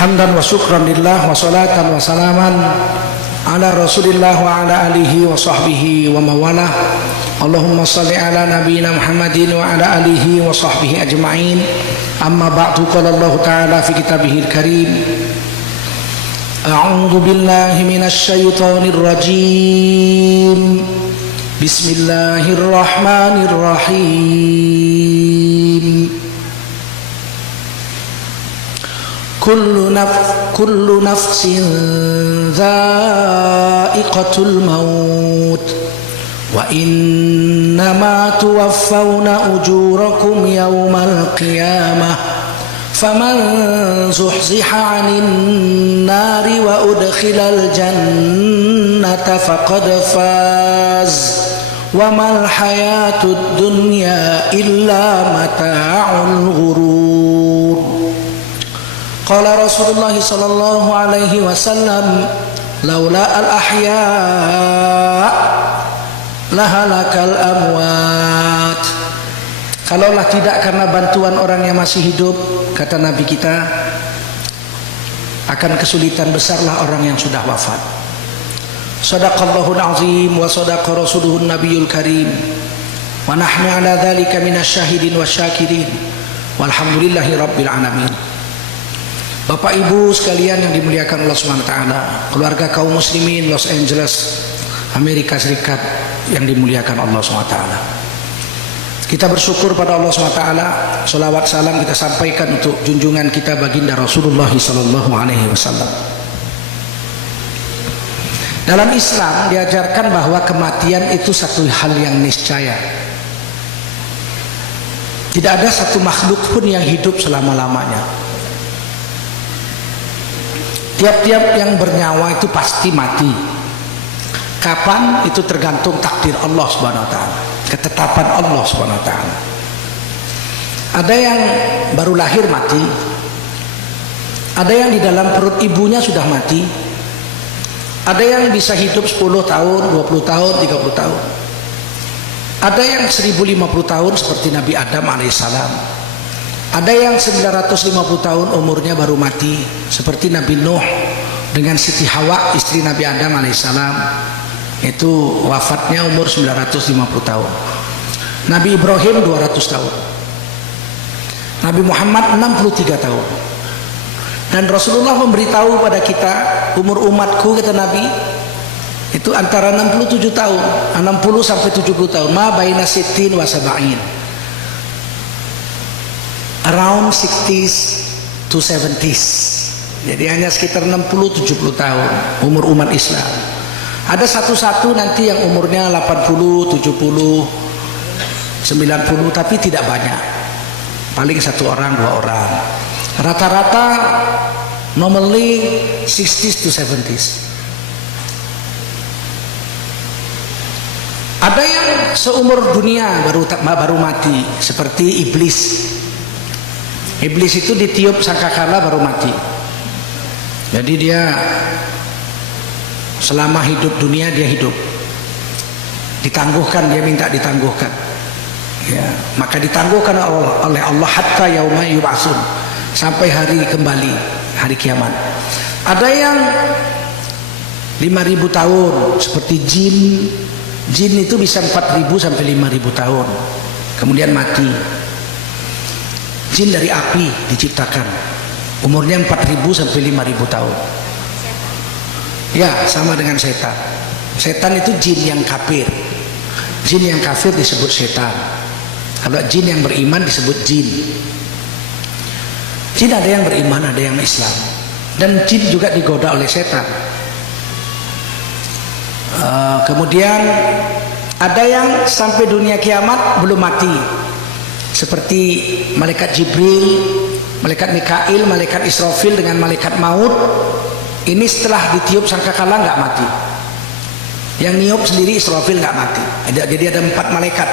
Hamdan wa syukran lillah wa salatan wa salaman ala rasulillah wa ala alihi wa sahbihi wa mawalah. Allahumma salli ala nabiyina Muhammadin wa ala alihi wa sahbihi ajma'in. Amma ba'du, qala Allah ta'ala fi kitabihil karim, a'udzu billahi minasy syaithanir rajim. Bismillahirrahmanirrahim. Kullu nafsin dha'iqatul maut wa innama tuwaffawna ujurakum yawmal qiyamah faman zuhziha 'anil nari wa udkhilal jannata faqad faz wa mal hayatud dunya illa mata'ul ghurur. Qala Rasulullah sallallahu alaihi wasallam, laula al-ahya lahalakal amwat. Kalaulah tidak karena bantuan orang yang masih hidup, kata Nabi kita, akan kesulitan besarlah orang yang sudah wafat. Shadaqallahul azim wa shadaqa rasuluhun nabiyul karim wa nahnu ala dzalika minasyahidin wasyakirin walhamdulillahi rabbil alamin. Bapak Ibu sekalian yang dimuliakan Allah Subhanahu wa taala, keluarga kaum muslimin Los Angeles, Amerika Serikat yang dimuliakan Allah Subhanahu wa taala. Kita bersyukur pada Allah Subhanahu wa taala, selawat salam kita sampaikan untuk junjungan kita baginda Rasulullah sallallahu alaihi wasallam. Dalam Islam diajarkan bahwa kematian itu satu hal yang niscaya. Tidak ada satu makhluk pun yang hidup selama-lamanya. Tiap-tiap yang bernyawa itu pasti mati. Kapan itu tergantung takdir Allah Subhanahu wa taala, ketetapan Allah Subhanahu wa taala. Ada yang baru lahir mati. Ada yang di dalam perut ibunya sudah mati. Ada yang bisa hidup 10 tahun, 20 tahun, 30 tahun. Ada yang 1050 tahun seperti Nabi Adam alaihissalam. Ada yang 950 tahun umurnya baru mati seperti Nabi Nuh dengan Siti Hawa istri Nabi Adam alaihissalam, itu wafatnya umur 950 tahun. Nabi Ibrahim 200 tahun, Nabi Muhammad 63 tahun. Dan Rasulullah memberitahu pada kita, umur umatku kata Nabi itu antara 67 tahun, 60 sampai 70 tahun, ma baina sittin wa sab'in, around 60s to 70s. Jadi hanya sekitar 60-70 tahun umur umat Islam. Ada satu-satu nanti yang umurnya 80, 70, 90, tapi tidak banyak. Paling satu orang, dua orang. Rata-rata normally 60s to 70s. Ada yang seumur dunia baru mati seperti iblis. Iblis itu ditiup sangkakala baru mati. Jadi dia selama hidup dunia dia hidup. Ditangguhkan, dia minta ditangguhkan. Ya, maka ditangguhkan oleh Allah hatta yauma yub'atsun, sampai hari kembali, hari kiamat. Ada yang 5.000 tahun seperti jin. Jin itu bisa 4.000 sampai 5.000 tahun. Kemudian mati. Jin dari api diciptakan, umurnya 4.000 sampai 5.000 tahun. Ya, sama dengan setan. Setan itu jin yang kafir. Jin yang kafir disebut setan. Kalau jin yang beriman disebut jin. Jin ada yang beriman, ada yang Islam. Dan jin juga digoda oleh setan. Kemudian ada yang sampai dunia kiamat belum mati, seperti malaikat Jibril, malaikat Mikail, malaikat Israfil dengan malaikat maut. Ini setelah ditiup sangkakala nggak mati. Yang niup sendiri Israfil nggak mati. Jadi ada 4 malaikat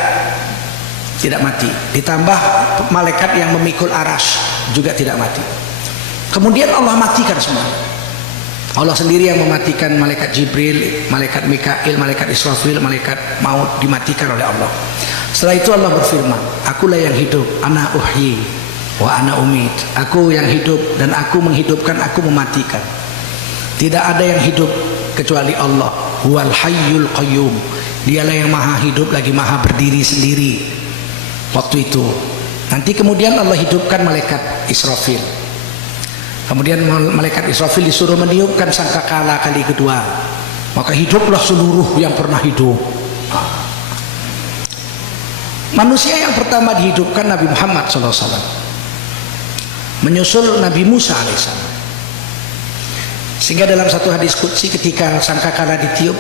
tidak mati. Ditambah malaikat yang memikul aras juga tidak mati. Kemudian Allah matikan semua. Allah sendiri yang mematikan malaikat Jibril, malaikat Mikail, malaikat Israfil, malaikat maut dimatikan oleh Allah. Setelah itu Allah berfirman, akulah yang hidup, ana uhyi wa ana umit. Aku yang hidup dan aku menghidupkan, aku mematikan. Tidak ada yang hidup kecuali Allah. Huwal hayyul qayyum. Dialah yang maha hidup lagi maha berdiri sendiri. Waktu itu nanti kemudian Allah hidupkan malaikat Israfil. Kemudian malaikat Israfil disuruh meniupkan sangkakala kali kedua. Maka hiduplah seluruh yang pernah hidup. Manusia yang pertama dihidupkan Nabi Muhammad SAW, menyusul Nabi Musa AS. Sehingga dalam satu hadis qudsi ketika sangkakala ditiup,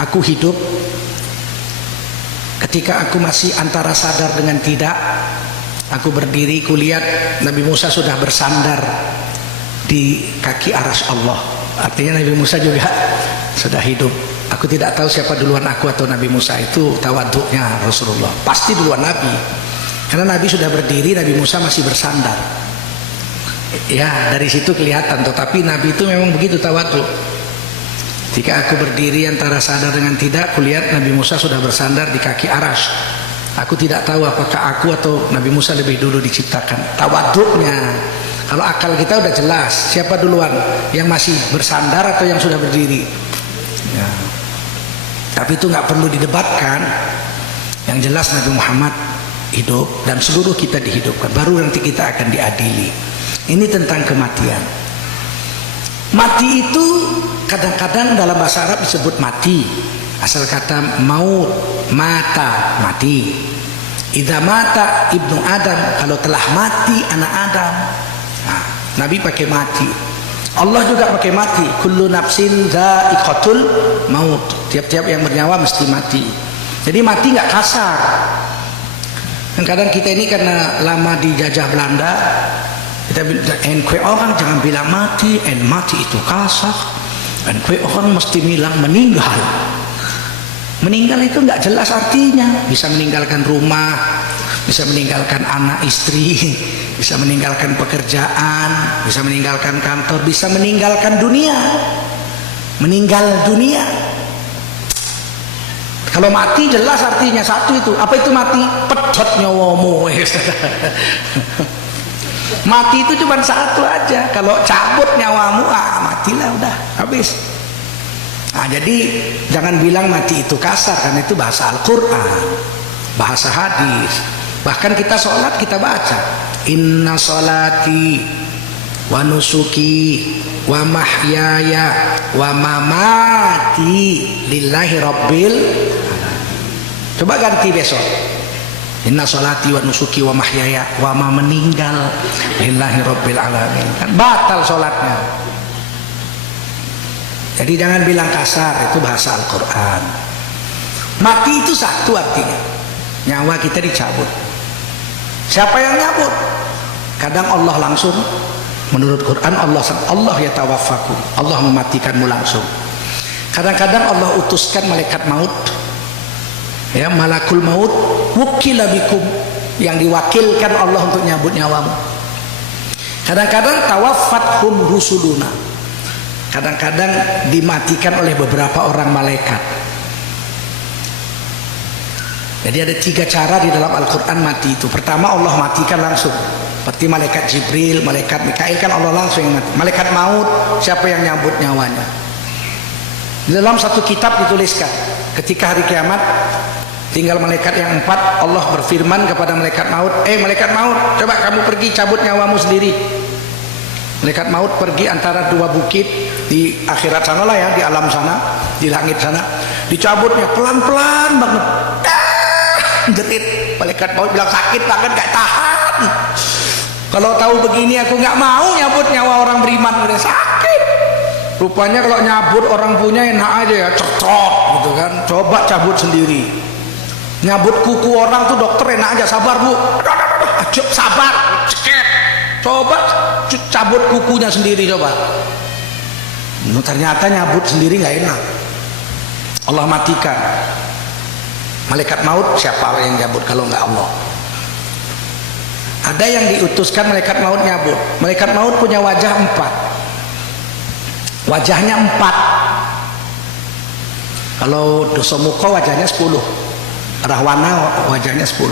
aku hidup. Ketika aku masih antara sadar dengan tidak, aku berdiri, kulihat Nabi Musa sudah bersandar di kaki arsy Allah. Artinya Nabi Musa juga sudah hidup. Aku tidak tahu siapa duluan, aku atau Nabi Musa. Itu tawaduknya Rasulullah. Pasti duluan Nabi, karena Nabi sudah berdiri, Nabi Musa masih bersandar. Ya, dari situ kelihatan. Tetapi Nabi itu memang begitu tawaduk. Jika aku berdiri antara sadar dengan tidak, kulihat Nabi Musa sudah bersandar di kaki arsy. Aku tidak tahu apakah aku atau Nabi Musa lebih dulu diciptakan. Tawaduknya. Kalau akal kita udah jelas siapa duluan, yang masih bersandar atau yang sudah berdiri. Ya. Tapi itu nggak perlu didebatkan. Yang jelas Nabi Muhammad hidup dan seluruh kita dihidupkan. Baru nanti kita akan diadili. Ini tentang kematian. Mati itu kadang-kadang dalam bahasa Arab disebut mati. Asal kata maut, mata, mati. Idza mata ibnu Adam, kalau telah mati anak Adam. Nah, Nabi pakai mati. Allah juga pakai mati. Kullu nafsin dha'iqatul maut. Tiap-tiap yang bernyawa mesti mati. Jadi mati nggak kasar. Kadang kita ini karena lama dijajah Belanda, kita bilang, orang jangan bilang mati, mati itu kasar. Orang mesti bilang meninggal. Meninggal itu nggak jelas artinya. Bisa meninggalkan rumah, bisa meninggalkan anak istri, bisa meninggalkan pekerjaan, bisa meninggalkan kantor, bisa meninggalkan dunia. Meninggal dunia. Kalau mati jelas artinya satu itu. Apa itu mati? Pedot nyawamu. Mati itu cuma satu aja. Kalau cabut nyawamu, matilah udah, habis. Nah, jadi jangan bilang mati itu kasar, karena itu bahasa Al-Quran, bahasa hadis. Bahkan kita sholat kita baca, inna sholati wa nusuki wa mahyaya wa mamati lillahi rabbil alamin. Coba ganti besok, inna sholati wa nusuki wa mahyaya wa ma meninggal lillahi rabbil alamin. Kan batal sholatnya. Jadi jangan bilang kasar, itu bahasa Al-Quran. Mati itu satu artinya, nyawa kita dicabut. Siapa yang nyabut? Kadang Allah langsung, menurut Quran Allah ya tawaffakum, Allah mematikanmu langsung. Kadang-kadang Allah utuskan malaikat maut, ya, malakul maut wukila bikum, yang diwakilkan Allah untuk nyabut nyawamu. Kadang-kadang tawaffathum rusuluna, kadang-kadang dimatikan oleh beberapa orang malaikat. Jadi ada 3 cara di dalam Al-Quran mati itu. Pertama, Allah matikan langsung, seperti malaikat Jibril, malaikat Mikail, kan Allah langsung yang mati. Malaikat maut, siapa yang nyambut nyawanya? Di dalam satu kitab dituliskan, ketika hari kiamat tinggal malaikat yang 4, Allah berfirman kepada malaikat maut, malaikat maut, coba kamu pergi cabut nyawamu sendiri. Malaikat maut pergi antara 2 bukit di akhirat sana lah, ya, di alam sana, di langit sana. Dicabutnya pelan-pelan banget. Jerit. Malaikat maut bilang sakit banget, gak tahan. Kalau tahu begini aku gak mau nyabut nyawa orang beriman, udah sakit. Rupanya kalau nyabut orang punya enak aja, ya, cocok gitu kan. Coba cabut sendiri. Nyabut kuku orang tuh dokter enak aja, sabar bu, sabar, ceket. Coba cabut kukunya sendiri, coba. Ternyata nyabut sendiri nggak enak. Allah matikan. Malaikat maut siapa yang nyabut kalau nggak Allah? Ada yang diutuskan malaikat maut nyabut. Malaikat maut punya wajah 4. Wajahnya 4. Kalau dosa muka wajahnya 10. Rahwana wajahnya 10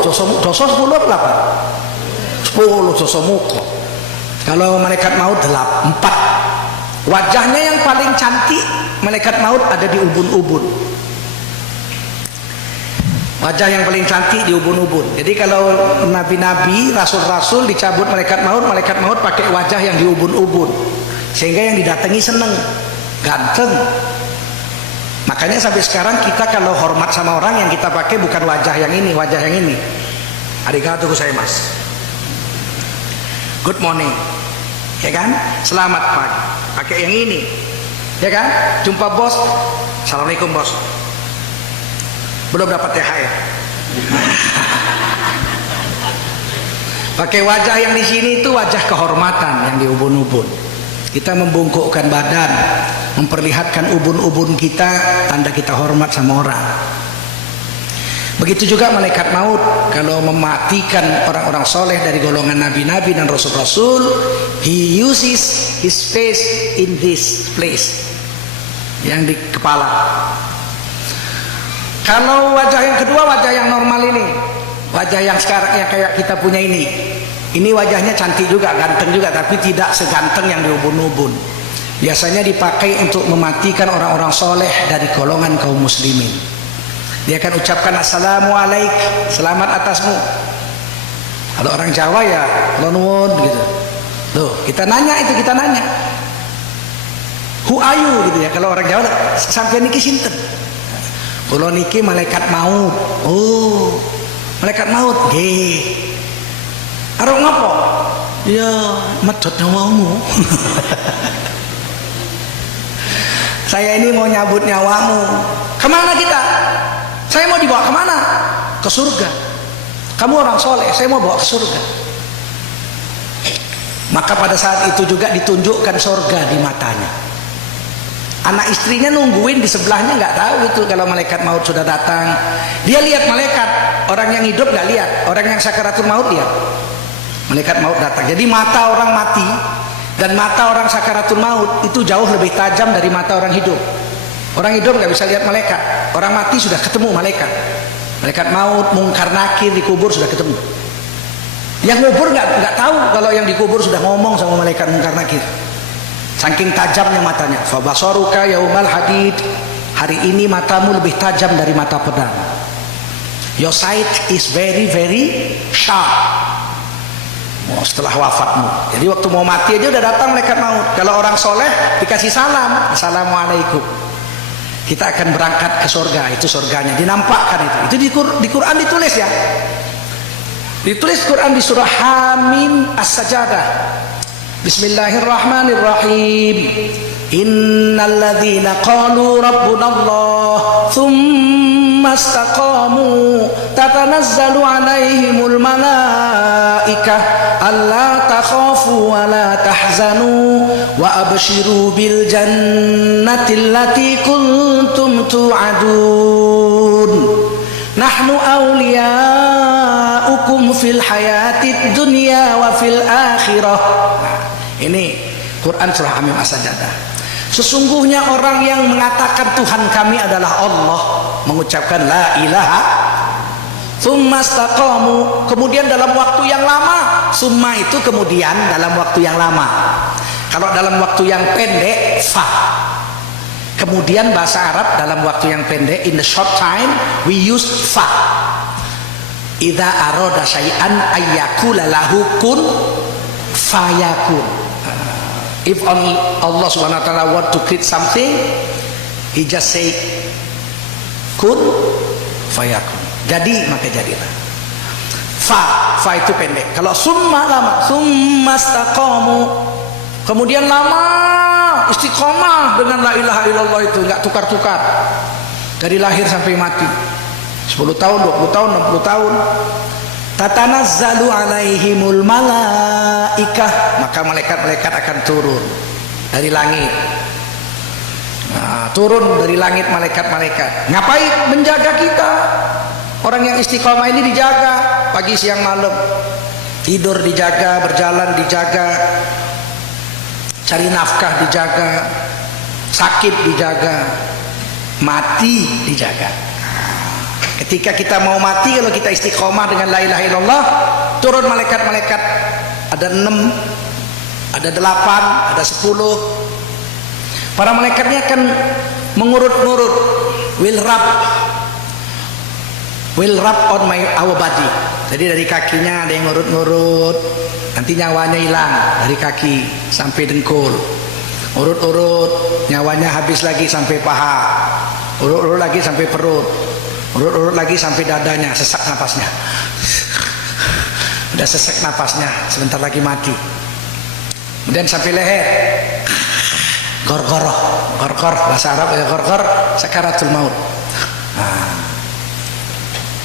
dosa 10 apa 10 dosa muka. Kalau malaikat maut 4. Wajahnya yang paling cantik malaikat maut ada di ubun-ubun. Wajah yang paling cantik di ubun-ubun. Jadi kalau nabi-nabi, rasul-rasul dicabut malaikat maut pakai wajah yang di ubun-ubun, sehingga yang didatangi seneng, ganteng. Makanya sampai sekarang kita kalau hormat sama orang yang kita pakai bukan wajah yang ini, wajah yang ini. Arigatou gozaimasu. Good morning. Ya kan? Selamat pagi. Pakai yang ini. Ya kan? Jumpa bos. Assalamualaikum bos. Belum dapat THR. Pakai wajah yang di sini itu wajah kehormatan yang di ubun-ubun. Kita membungkukkan badan, memperlihatkan ubun-ubun kita, tanda kita hormat sama orang. Begitu juga malaikat maut kalau mematikan orang-orang soleh dari golongan nabi-nabi dan rasul-rasul, he uses his face in this place, yang di kepala. Kalau wajah yang kedua, wajah yang normal ini, wajah yang sekarang yang kayak kita punya ini wajahnya cantik juga, ganteng juga, tapi tidak seganteng yang di ubun-ubun. Biasanya dipakai untuk mematikan orang-orang soleh dari golongan kaum muslimin. Dia akan ucapkan assalamualaikum, selamat atasmu. Kalau orang Jawa ya nuwun gitu. Tuh, kita nanya, who are you gitu ya. Kalau orang Jawa sampai niki sinten? Kalau niki malaikat maut. Oh, malaikat maut. Nggih. Arep ngopo? Ya, medhot nyawamu. Saya ini mau nyabut nyawamu. Kemana kita? Saya mau dibawa kemana? Ke surga. Kamu orang soleh, saya mau bawa ke surga. Maka pada saat itu juga ditunjukkan surga di matanya. Anak istrinya nungguin di sebelahnya, nggak tahu itu kalau malaikat maut sudah datang. Dia lihat malaikat, orang yang hidup nggak lihat, orang yang sakaratul maut lihat. Malaikat maut datang. Jadi mata orang mati dan mata orang sakaratul maut itu jauh lebih tajam dari mata orang hidup. Orang hidup nggak bisa lihat malaikat, orang mati sudah ketemu malaikat. Malaikat maut, mungkar nakir dikubur sudah ketemu. Yang ngubur nggak tahu kalau yang dikubur sudah ngomong sama malaikat mungkar nakir. Saking tajamnya matanya. Fabasaruka yaumal hadid. Hari ini matamu lebih tajam dari mata pedang. Your sight is very very sharp. Oh, setelah wafatmu. Jadi waktu mau mati aja udah datang malaikat maut. Kalau orang soleh dikasih salam, assalamualaikum. Kita akan berangkat ke surga, itu surganya. Dinampakkan itu. Itu di Quran ditulis ya. Ditulis Quran di surah Hamim As-Sajadah. Bismillahirrahmanirrahim. Innal ladzina qalu rabbunallah tsumma istaqamu tatanazzalu alaihimul malaikah alla takhafu wa la tahzanu wa abshiru bil jannati allati kuntum tu'adun nahnu awliyaukum fil hayatid dunya wa fil akhirah. Ini Quran surah Hamim As-Sajadah. Sesungguhnya orang yang mengatakan Tuhan kami adalah Allah, mengucapkan la ilaha, tsumma istaqamu, kemudian dalam waktu yang lama. Summa itu kemudian dalam waktu yang lama. Kalau dalam waktu yang pendek fa. Kemudian bahasa Arab dalam waktu yang pendek, in the short time we use fa. Idza arada syai'an ayyakula lahu kun fayakun. If only Allah Subhanahu wa taala want to create something, he just say kun fayakun. Jadi maka jadilah. Fa itu pendek. Kalau summa lama, summa istaqamu. Kemudian lama istiqomah dengan la ilaha illallah itu, enggak tukar-tukar. Dari lahir sampai mati. 10 tahun, 20 tahun, 60 tahun. Tatanazzalu alaihimul malaikah, maka malaikat-malaikat akan turun dari langit. Nah, turun dari langit malaikat-malaikat. Ngapain? Menjaga kita. Orang yang istiqomah ini dijaga pagi siang malam. Tidur dijaga, berjalan dijaga, cari nafkah dijaga, sakit dijaga, mati dijaga. Ketika kita mau mati, kalau kita istiqomah dengan la ilaha illallah, turun malaikat-malaikat, ada 6, ada 8, ada 10. Para malaikatnya akan mengurut-ngurut, will rub on our body. Jadi dari kakinya ada yang ngurut-ngurut, nanti nyawanya hilang dari kaki sampai dengkul. Urut-urut, nyawanya habis lagi sampai paha. Urut-urut lagi sampai perut. Urut-urut lagi sampai dadanya, sesak napasnya. Udah sesak napasnya, sebentar lagi mati. Kemudian sampai leher. Gor-gor, bahasa Arab ya gor-gor, sakaratul maut. Nah,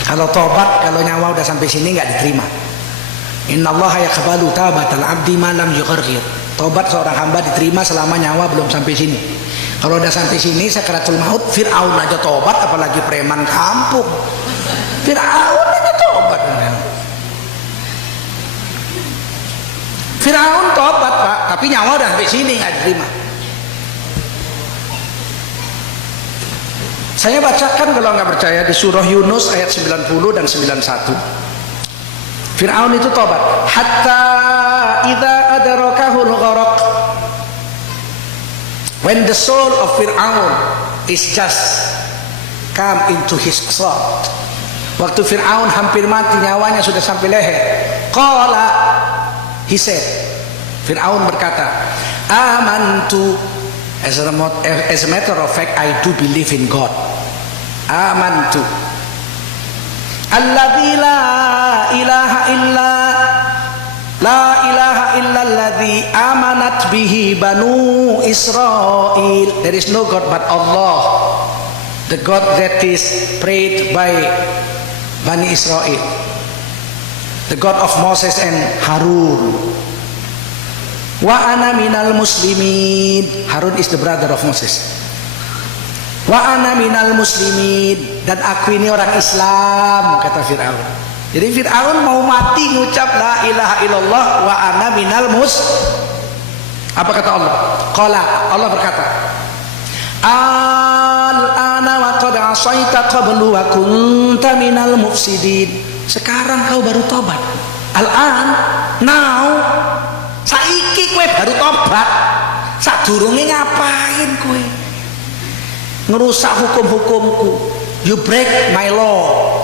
kalau tobat, kalau nyawa udah sampai sini nggak diterima. Innallaha yaqbalu taubatal abdi ma lam yughargir. Tobat seorang hamba diterima selama nyawa belum sampai sini. Kalau udah sampai sini sakaratul maut, Fir'aun aja tobat, apalagi preman kampung. Fir'aun aja tobat. Fir'aun tobat, Pak, tapi nyawa udah sampai sini nggak diterima. Saya bacakan kalau nggak percaya di surah Yunus ayat 90 dan 91. Fir'aun itu tobat. Hatta idza adrakahul gharaq. When the soul of Fir'aun is just come into his throat. Waktu Fir'aun hampir mati, nyawanya sudah sampai leher. Qala, he said, Fir'aun berkata, amantu. As a matter of fact, I do believe in God. Amantu. Alladzi la ilaha illa alladzi amanat bihi banu Israel. There is no God but Allah, the God that is prayed by Bani Israel, the God of Moses and Harun. Wa ana minal muslimin. Harun is the brother of Moses. Wa ana minal muslimin, dan aku ini orang Islam, kata Fir'aun. Jadi Fir'aun mau mati ngucap la ilaha illallah wa ana minal Apa kata Allah? Qala, Allah berkata, al-ana wa qad asaita qablu wa kunta minal mufsidin. Sekarang kau baru tobat. Al-an, now, saiki kowe baru tobat. Sadurunge ngapain kowe? Ngerusak hukum-hukumku. You break my law.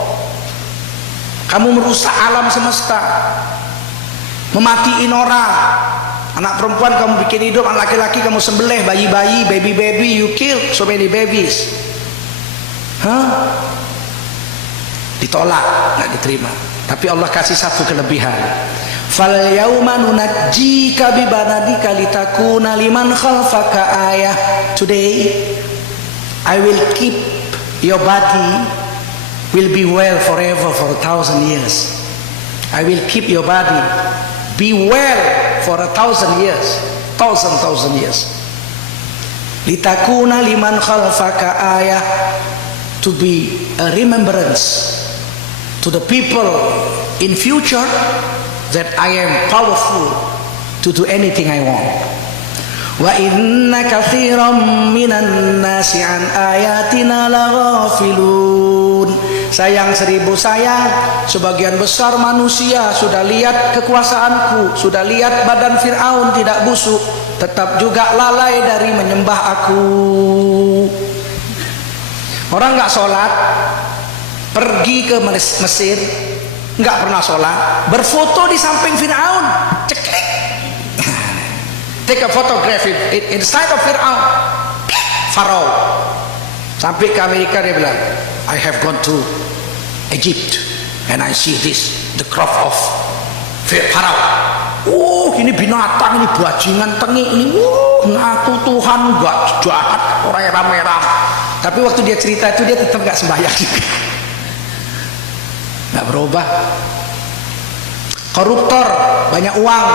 Kamu merusak alam semesta, mematiin orang. Anak perempuan kamu bikin hidup, anak laki-laki kamu sembelih, bayi-bayi, baby-baby, you kill so many babies. Ditolak, nggak diterima. Tapi Allah kasih satu kelebihan. Fal yauma nunajjika bi banadika litakuna liman khalfaka ayah. Today I will keep your body will be well forever for 1,000 years. I will keep your body be well for 1,000 years. 1,000 years. Litakuna liman khalfaka ayah, to be a remembrance to the people in future that I am powerful to do anything I want. Wa inna katsiran minan nasi an ayatina laghafilun. Sayang 1000 sayang, sebagian besar manusia sudah lihat kekuasaanku, sudah lihat badan Fir'aun tidak busuk, tetap juga lalai dari menyembah aku. Orang nggak sholat, pergi ke Mesir, nggak pernah sholat, berfoto di samping Fir'aun, ceklik, take a photograph inside of Fir'aun, Pharaoh. Sampai ke Amerika dia bilang, I have gone to Egypt and I see this, the crop of Pharaoh. Ini binatang, ini bajingan tengik, ini ngaku Tuhan, nggak jahat, orang merah. Tapi waktu dia cerita itu dia tetap nggak sembahyang juga, nggak berubah. Koruptor, banyak uang,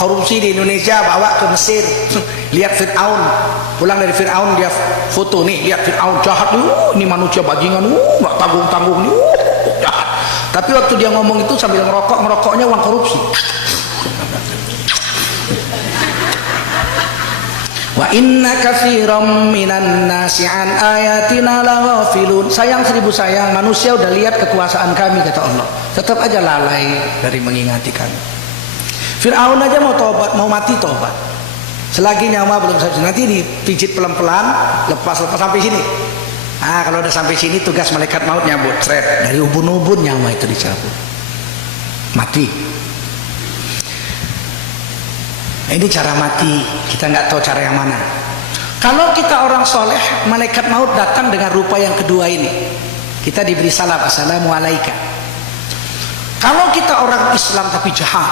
korupsi di Indonesia, bawa ke Mesir. Lihat Fir'aun, pulang dari Fir'aun dia foto nih, lihat Fir'aun jahat, ini manusia bajingan, nggak tanggung-tanggung, jahat. Tapi waktu dia ngomong itu sambil ngerokoknya uang korupsi. Wa inna katsiran minan nasi an ayatina laghafilun. Sayang seribu sayang, manusia udah lihat kekuasaan kami, kata Allah, tetap aja lalai dari mengingati kami. Fir'aun aja mau tobat, mau mati tobat, selagi nyawa belum sampai, nanti dipijit pelan-pelan, lepas sampai sini. Ah, kalau udah sampai sini tugas malaikat maut nyabut, seret, dari ubun-ubun nyawa itu dicabut, mati. Ini cara mati, kita nggak tahu cara yang mana. Kalau kita orang soleh, malaikat maut datang dengan rupa yang kedua ini, kita diberi salam, assalamualaikum. Kalau kita orang Islam tapi jahat,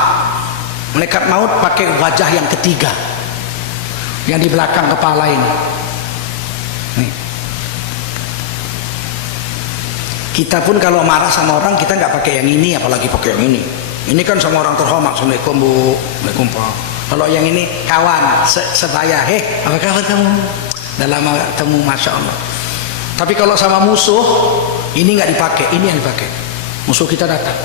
malaikat maut pakai wajah yang ketiga, yang di belakang kepala ini. Nih. Kita pun kalau marah sama orang, kita nggak pakai yang ini, apalagi pakai yang ini. Ini kan sama orang terhormat, assalamualaikum bu, waalaikum pak. Kalau yang ini kawan, sebaya, apa kabar kamu? Udah lama ketemu, masya Allah. Tapi kalau sama musuh, ini nggak dipakai, ini yang dipakai. Musuh kita datang,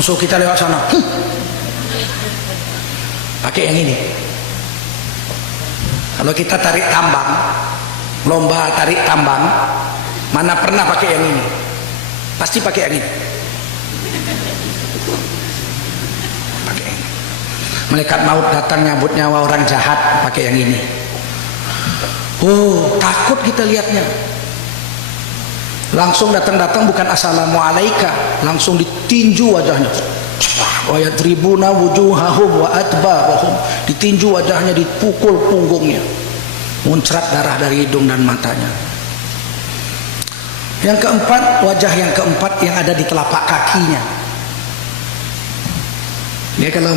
musuh kita lewat sana, pakai yang ini. Kalau kita tarik tambang, lomba tarik tambang, mana pernah pakai yang ini? Pasti pakai yang ini. Malaikat maut datang nyabut nyawa orang jahat pakai yang ini. Oh, takut kita lihatnya. Langsung datang bukan assalamualaikum, langsung ditinju wajahnya. Wa yadribuna wujuhahum wa adbarahum. Ditinju wajahnya, dipukul punggungnya. Muncrat darah dari hidung dan matanya. Yang keempat, wajah yang keempat yang ada di telapak kakinya. Dia kalau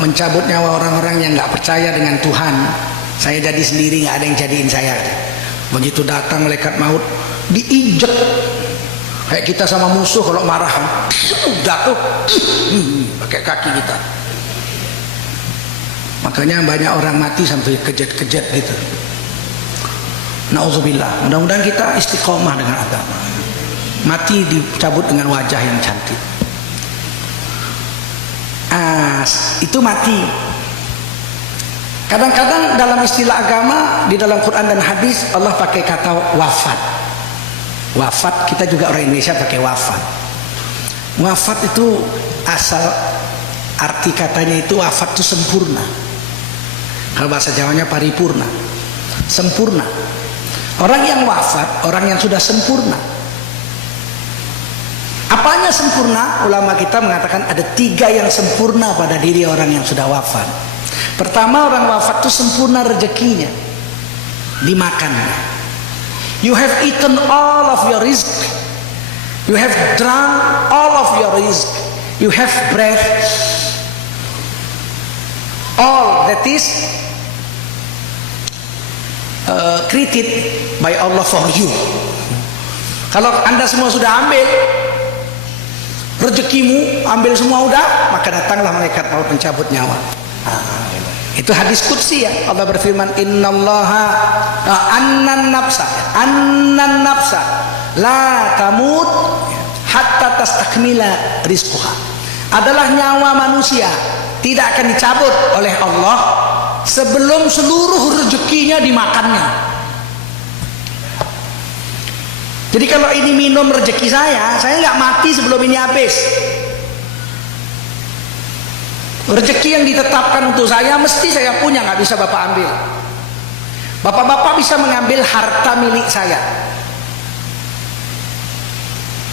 mencabut nyawa orang-orang yang nggak percaya dengan Tuhan, saya jadi sendiri, nggak ada yang jadiin saya. Begitu datang malaikat maut, diinjek kayak kita sama musuh kalau marah, jatuh pakai kaki kita. Makanya banyak orang mati sampai kejat-kejat gitu. Nauzubillah. Mudah-mudahan kita istiqomah dengan agama. Mati dicabut dengan wajah yang cantik. Itu mati. Kadang-kadang dalam istilah agama, di dalam Quran dan hadis, Allah pakai kata wafat. Wafat, kita juga orang Indonesia pakai wafat. Wafat itu asal arti katanya itu wafat itu sempurna. Kalau bahasa Jawanya paripurna, sempurna. Orang yang wafat, orang yang sudah sempurna. Apanya sempurna? Ulama kita mengatakan ada 3 yang sempurna pada diri orang yang sudah wafat. Pertama, orang wafat itu sempurna rezekinya, dimakannya. You have eaten all of your rizq, you have drunk all of your rizq, you have breath, all that is created by Allah for you. Kalau Anda semua sudah ambil rezekimu, ambil semua udah, maka datanglah malaikat maut mencabut nyawa. Itu hadis qudsi ya. Allah berfirman, innallaha annan nafsa la tamut hatta tastakmila rizquha. Adalah nyawa manusia tidak akan dicabut oleh Allah sebelum seluruh rezekinya dimakannya. Jadi kalau ini minum rezeki saya nggak mati sebelum ini habis. Rezeki yang ditetapkan untuk saya mesti saya punya, nggak bisa Bapak ambil. Bapak-bapak bisa mengambil harta milik saya.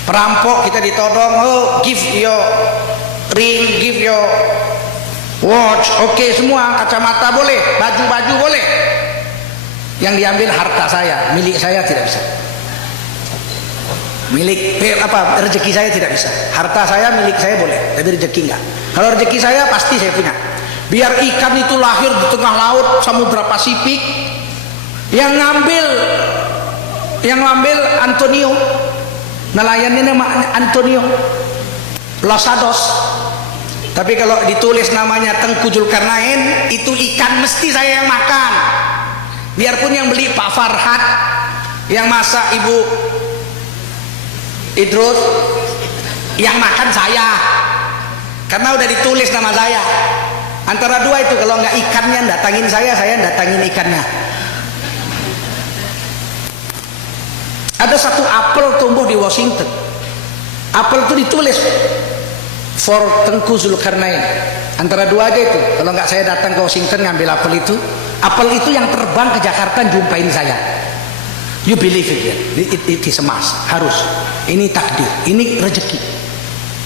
Perampok kita ditodong, oh give your ring, give your watch, oke semua, kacamata boleh, baju-baju boleh. Yang diambil harta saya, milik saya tidak bisa. Milik rezeki saya tidak bisa. Harta saya milik saya boleh, tapi rezeki enggak. Kalau rezeki saya pasti saya punya. Biar ikan itu lahir di tengah laut Samudra Pasifik, yang ngambil Antonio, nelayannya nama Antonio Losados. Tapi kalau ditulis namanya Tengku Zulkarnain, itu ikan mesti saya yang makan. Biarpun yang beli Pak Farhad, yang masak Ibu Idrus, yang makan saya, karena udah ditulis nama saya. Antara dua itu, kalau nggak ikannya datangin saya datangin ikannya. Ada satu apel tumbuh di Washington. Apel itu ditulis for Tengku Zulkarnain. Antara dua aja itu. Kalau nggak saya datang ke Washington ngambil apel itu yang terbang ke Jakarta jumpain saya. You believe it, ya? It is a must, harus. Ini takdir, ini rezeki.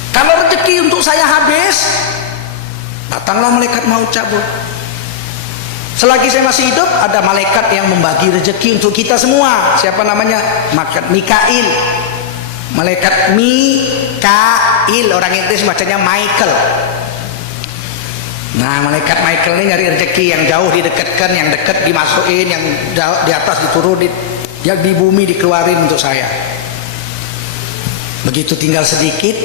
Kalau rezeki untuk saya habis, datanglah malaikat maut cabut. Selagi saya masih hidup, ada malaikat yang membagi rezeki untuk kita semua. Siapa namanya? Mikail. Malaikat Mikail, orang Inggris bacanya Michael. Nah, malaikat Michael ini nyari rezeki, yang jauh didekatkan, yang dekat dimasukin, yang jauh di atas diturunin, yang di bumi dikeluarin untuk saya. Begitu tinggal sedikit,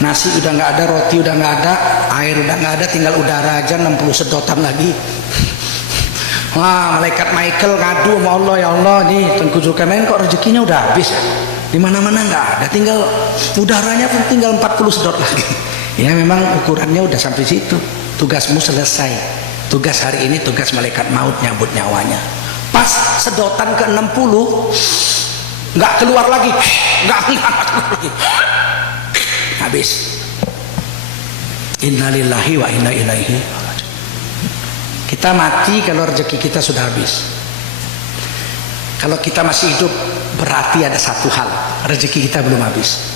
nasi udah nggak ada, roti udah nggak ada, air udah nggak ada, tinggal udara aja 60 sedotan lagi. Wah, malaikat Michael ngadu sama Allah, ya Allah, nih Tengku Zulkarnain kok rezekinya udah habis ya? Di mana-mana nggak ada, tinggal udaranya pun tinggal 40 sedot lagi. Ya memang ukurannya udah sampai situ. Tugasmu selesai. Tugas hari ini tugas malaikat maut nyambut nyawanya. Pas sedotan ke 60 nggak keluar lagi, nggak keluar lagi, habis. Innalillahi wa inna ilaihi. Kita mati kalau rezeki kita sudah habis. Kalau kita masih hidup, berarti ada satu hal, rezeki kita belum habis.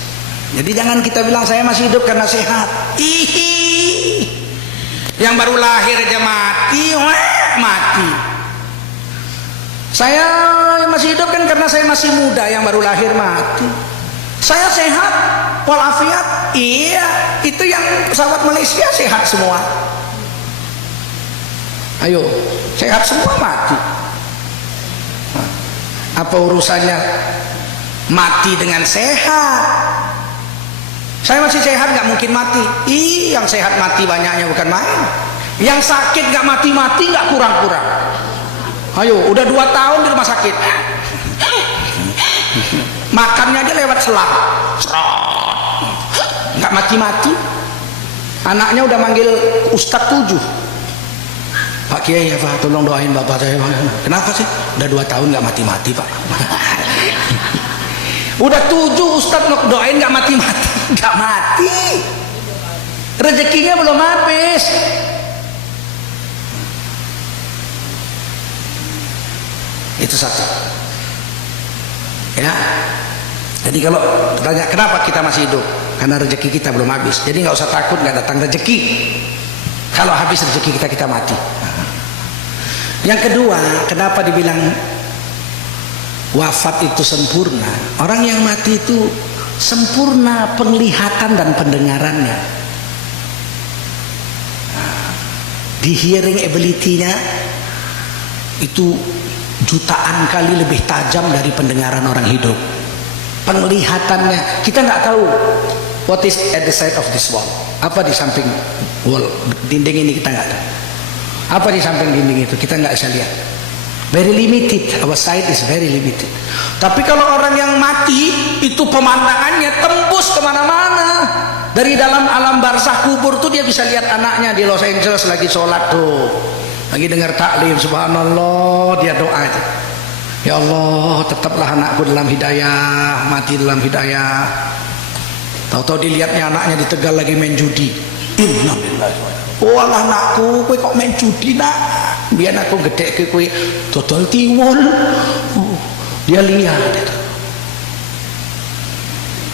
Jadi jangan kita bilang saya masih hidup karena sehat. Ihi, yang baru lahir aja mati, mati. Saya masih hidup kan karena saya masih muda, yang baru lahir mati. Saya sehat walafiat, iya, itu yang pesawat Malaysia sehat semua. Ayo, sehat semua mati. Apa urusannya mati dengan sehat? Saya masih sehat, nggak mungkin mati. Yang sehat mati banyaknya bukan main. Yang sakit nggak mati-mati, nggak kurang-kurang. Ayo, udah 2 tahun di rumah sakit. Makannya aja lewat selang, nggak mati-mati. Anaknya udah manggil Ustadz 7. Pak Kiai ya Pak, tolong doain bapak saya. Kenapa sih? Udah 2 tahun nggak mati-mati Pak. Udah 7 Ustadz doain nggak mati-mati, nggak mati. Rezekinya belum habis. Itu satu. Ya. Jadi kalau tanya kenapa kita masih hidup, karena rezeki kita belum habis. Jadi nggak usah takut nggak datang rezeki. Kalau habis rezeki kita mati. Yang kedua, kenapa dibilang wafat itu sempurna? Orang yang mati itu sempurna penglihatan dan pendengarannya. Di hearing ability-nya itu jutaan kali lebih tajam dari pendengaran orang hidup. Penglihatannya kita nggak tahu what is at the side of this wall. Apa di samping wall dinding ini kita nggak tahu. Apa di samping dinding itu kita nggak bisa lihat. Very limited, our sight is very limited. Tapi kalau orang yang mati itu pemandangannya tembus kemana-mana. Dari dalam alam barzah kubur tuh dia bisa lihat anaknya di Los Angeles lagi sholat tuh, lagi dengar taklim, subhanallah, dia doa itu. Ya Allah, tetaplah anakku dalam hidayah, mati dalam hidayah. Tahu-tahu dilihatnya anaknya di Tegal lagi main judi. Innalillahi. Oh alah anakku, kowe kok main judi nak? Biar aku gede ke kowe dodol tiwul. Dia lihat itu.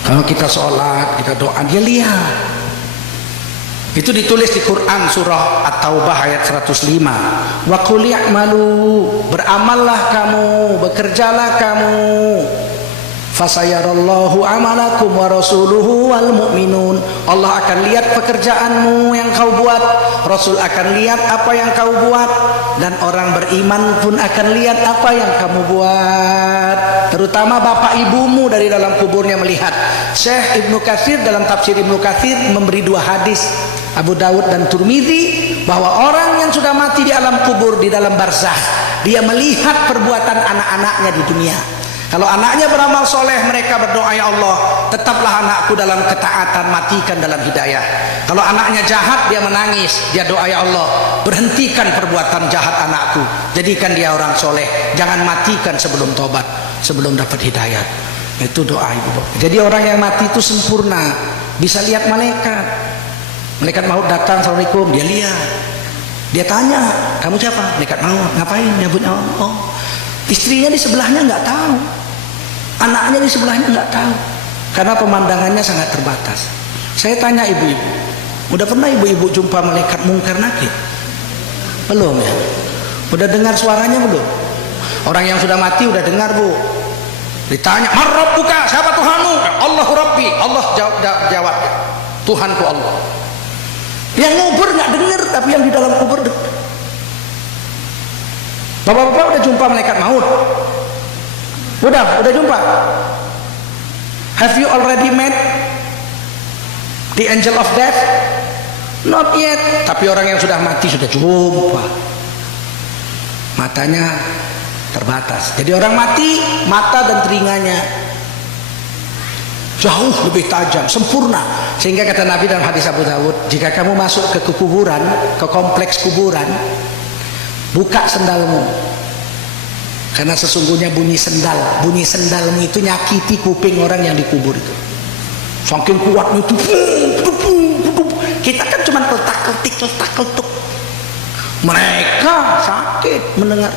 Kalau kita sholat, kita doa, dia lihat. Itu ditulis di Quran surah At-Taubah ayat 105. Wa qul i'malu, beramallah kamu, bekerjalah kamu. Fasayarallahu amalakum wa rasuluhu wal mu'minun. Allah akan lihat pekerjaanmu yang kau buat, Rasul akan lihat apa yang kau buat, dan orang beriman pun akan lihat apa yang kamu buat. Terutama bapak ibumu dari dalam kuburnya melihat. Syekh Ibnu Katsir dalam tafsir Ibnu Katsir memberi 2 hadis Abu Dawud dan Turmizi, bahwa orang yang sudah mati di alam kubur, di dalam barzakh, dia melihat perbuatan anak-anaknya di dunia. Kalau anaknya beramal soleh, mereka berdoa, ya Allah, tetaplah anakku dalam ketaatan, matikan dalam hidayah. Kalau anaknya jahat, dia menangis, dia doa, ya Allah, berhentikan perbuatan jahat anakku, jadikan dia orang soleh, jangan matikan sebelum tobat, sebelum dapat hidayah. Itu doa ibu bapak. Jadi orang yang mati itu sempurna, bisa lihat malaikat. Malaikat maut datang, assalamualaikum, dia lihat, dia tanya, kamu siapa? Malaikat maut, ngapain? Nyebut oh, istrinya di sebelahnya nggak tahu, anaknya di sebelahnya nggak tahu, karena pemandangannya sangat terbatas. Saya tanya ibu-ibu, udah pernah ibu-ibu jumpa malaikat mungkar nakir? Belum ya? Udah dengar suaranya belum? Orang yang sudah mati udah dengar bu. Ditanya, "Man rabbuka?" Siapa Tuhanmu? "Allahu Rabbi." Allah jawab, Tuhanku Allah. Yang ngubur nggak dengar, tapi yang di dalam kubur dengar. Bapak-bapak udah jumpa malaikat maut? Udah jumpa? Have you already met the angel of death? Not yet. Tapi orang yang sudah mati sudah jumpa. Matanya terbatas. Jadi orang mati, mata dan telinganya jauh lebih tajam, sempurna. Sehingga kata Nabi dalam hadis Abu Dawud, jika kamu masuk ke kuburan, ke kompleks kuburan, buka sendalmu, karena sesungguhnya bunyi sendalmu itu nyakiti kuping orang yang dikubur itu. Saking kuatnya itu, kita kan cuma letak-letik, mereka sakit mendengar.